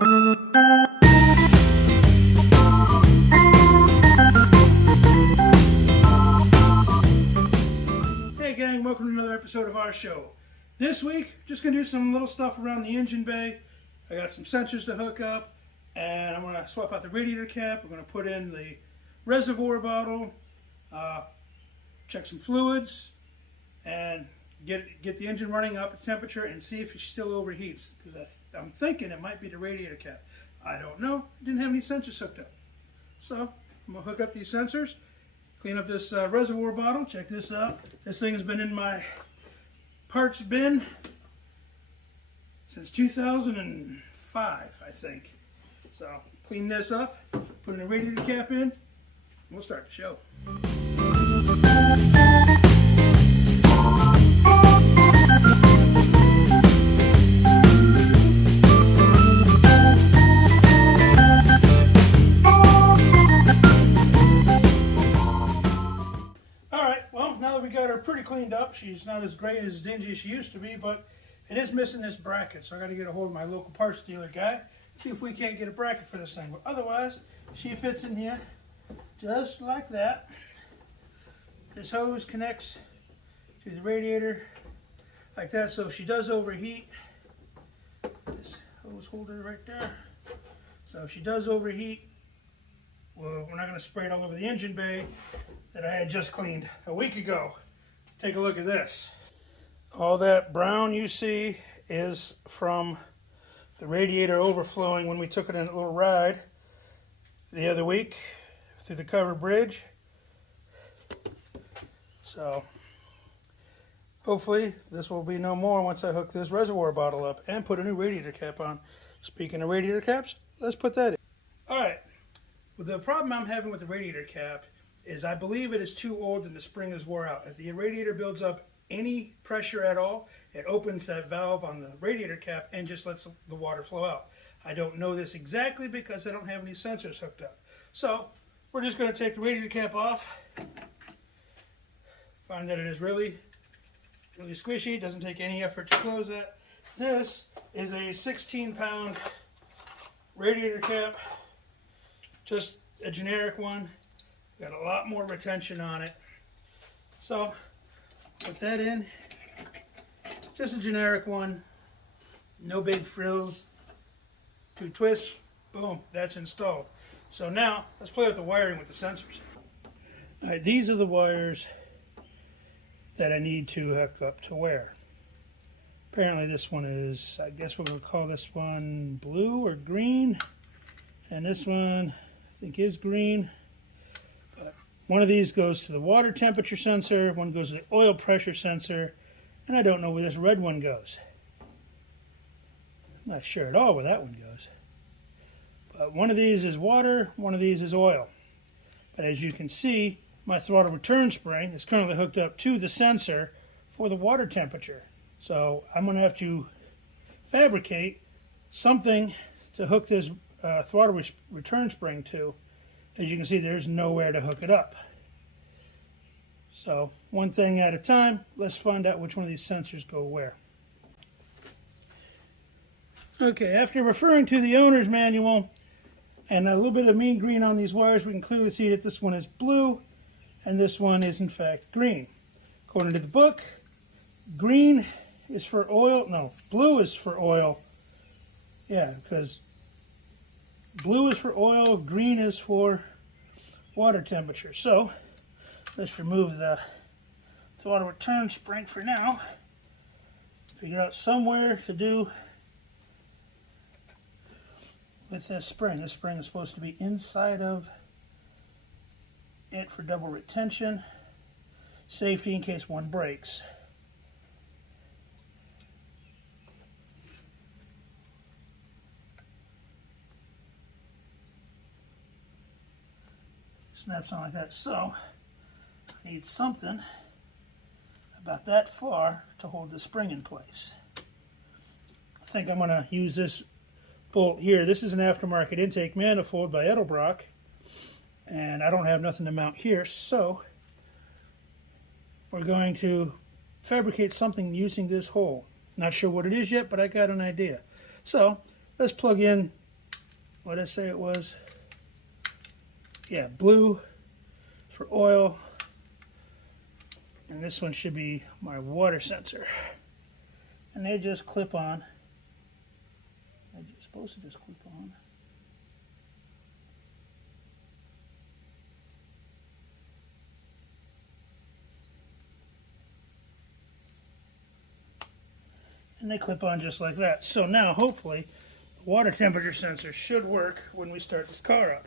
Hey gang, welcome to another episode of our show. This week, just going to do some little stuff around the engine bay. I got some sensors to hook up, and I'm going to swap out the radiator cap. We're going to put in the reservoir bottle, check some fluids, and get the engine running up to temperature and see if it still overheats. Because I'm thinking it might be the radiator cap. I don't know. I didn't have any sensors hooked up. So I'm going to hook up these sensors, clean up this reservoir bottle. Check this out. This thing has been in my parts bin since 2005, I think. So clean this up, put in a radiator cap in, and we'll start the show. Pretty cleaned up. She's not as great as dingy as she used to be, but it is missing this bracket, so I got to get a hold of my local parts dealer guy, see if we can't get a bracket for this thing. But otherwise, she fits in here just like that. This hose connects to the radiator like that, so if she does overheat, this hose holder right there, so if she does overheat, well, we're not going to spray it all over the engine bay that I had just cleaned a week ago. Take a look at this. All that brown you see is from the radiator overflowing when we took it on a little ride the other week through the covered bridge. So hopefully this will be no more once I hook this reservoir bottle up and put a new radiator cap on. Speaking of radiator caps, let's put that in. Alright, well, the problem I'm having with the radiator cap is I believe it is too old and the spring is wore out. If the radiator builds up any pressure at all, it opens that valve on the radiator cap and just lets the water flow out. I don't know this exactly because I don't have any sensors hooked up. So we're just going to take the radiator cap off. Find that it is really squishy. It doesn't take any effort to close that. This is a 16-pound radiator cap, just a generic one. Got a lot more retention on it. So put that in. Just a generic one. No big frills. 2 twists. Boom. That's installed. So now let's play with the wiring with the sensors. Alright, these are the wires that I need to hook up to where. Apparently this one is, I guess we're going to call this one blue or green. And this one I think is green. One of these goes to the water temperature sensor, one goes to the oil pressure sensor, and I don't know where this red one goes. I'm not sure at all where that one goes. But one of these is water, one of these is oil. But as you can see, my throttle return spring is currently hooked up to the sensor for the water temperature. So I'm going to have to fabricate something to hook this throttle return spring to. As you can see, there's nowhere to hook it up. So, one thing at a time, let's find out which one of these sensors go where. Okay, after referring to the owner's manual and a little bit of mean green on these wires, we can clearly see that this one is blue and this one is in fact green. According to the book, green is for oil, no, blue is for oil. Yeah, because blue is for oil, green is for water temperature. So let's remove the throttle return spring for now. Figure out somewhere to do with this spring. This spring is supposed to be inside of it for double retention, safety in case one breaks. Snaps on like that. So I need something about that far to hold the spring in place. I think I'm going to use this bolt here. This is an aftermarket intake manifold by Edelbrock, and I don't have nothing to mount here, so we're going to fabricate something using this hole. Not sure what it is yet, but I got an idea. So let's plug in what did I say it was? Yeah, blue for oil. And this one should be my water sensor. And they just clip on. They're supposed to just clip on. And they clip on just like that. So now, hopefully, the water temperature sensor should work when we start this car up.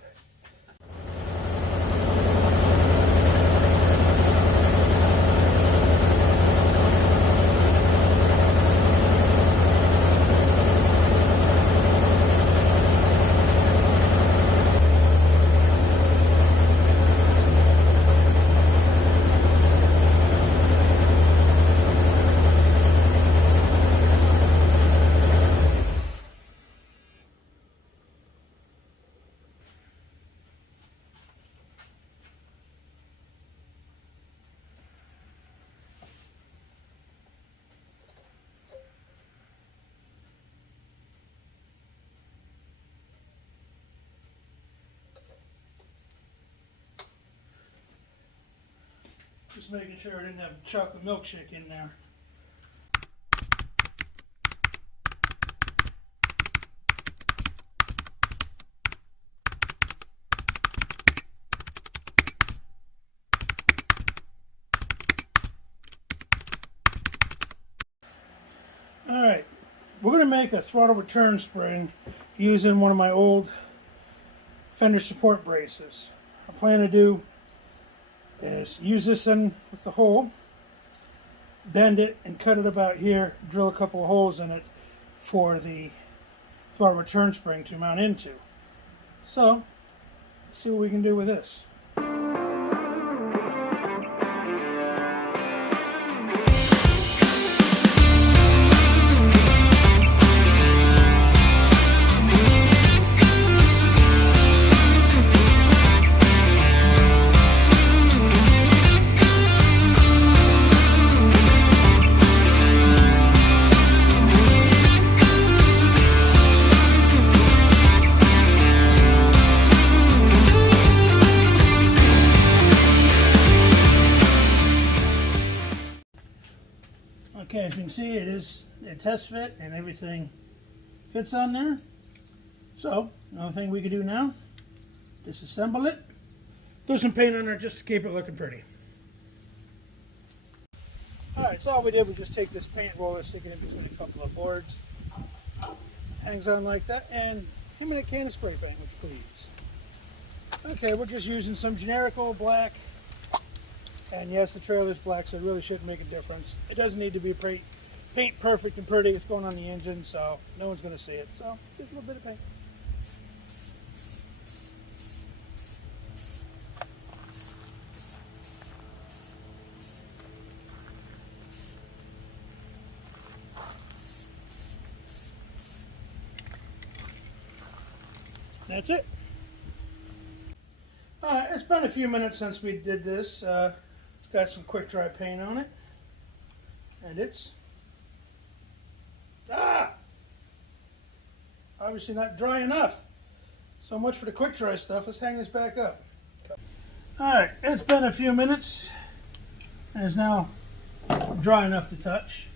Just making sure I didn't have chocolate milkshake in there. Alright, we're going to make a throttle return spring using one of my old fender support braces. What I plan to do is use this in with the hole, bend it and cut it about here, drill a couple of holes in it for the throttle return spring to mount into. So, let's see what we can do with this. Okay, as you can see, it is a test fit and everything fits on there. So, another thing we can do now, disassemble it, throw some paint on there just to keep it looking pretty. Alright, so all we did was just take this paint roller, stick it in between a couple of boards, hangs on like that, and him in a can of spray paint, which please. Okay, we're just using some generic old black. And yes, the trailer's black, so it really shouldn't make a difference. It doesn't need to be paint perfect and pretty. It's going on the engine, so no one's going to see it. So just a little bit of paint. That's it. It's been a few minutes since we did this. It's got some quick dry paint on it. And it's obviously not dry enough. So much for the quick dry stuff. Let's hang this back up. Alright, it's been a few minutes. And it's now dry enough to touch.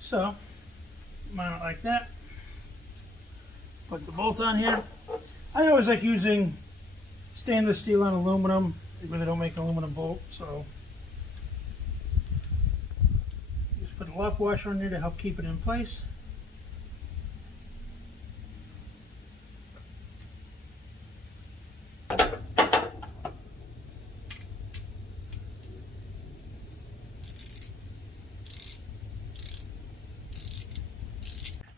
So, mount it like that. Put the bolt on here. I always like using stainless steel on aluminum. They really don't make an aluminum bolt, so just put a lock washer on there to help keep it in place.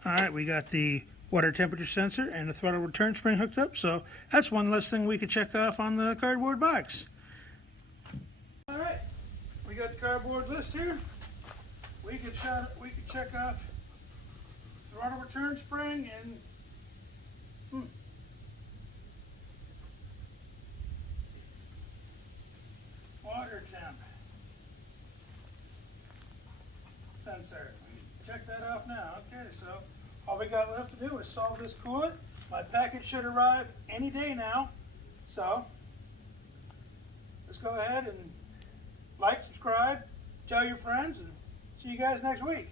Alright, we got the water temperature sensor and the throttle return spring hooked up, so that's one less thing we could check off on the cardboard box. Alright, we got the cardboard list here. We could check off throttle return spring and water temp sensor. Check that off now. Okay, so all we got left to do is solve this coolant My package should arrive any day now. So let's go ahead and like, subscribe, tell your friends, and see you guys next week.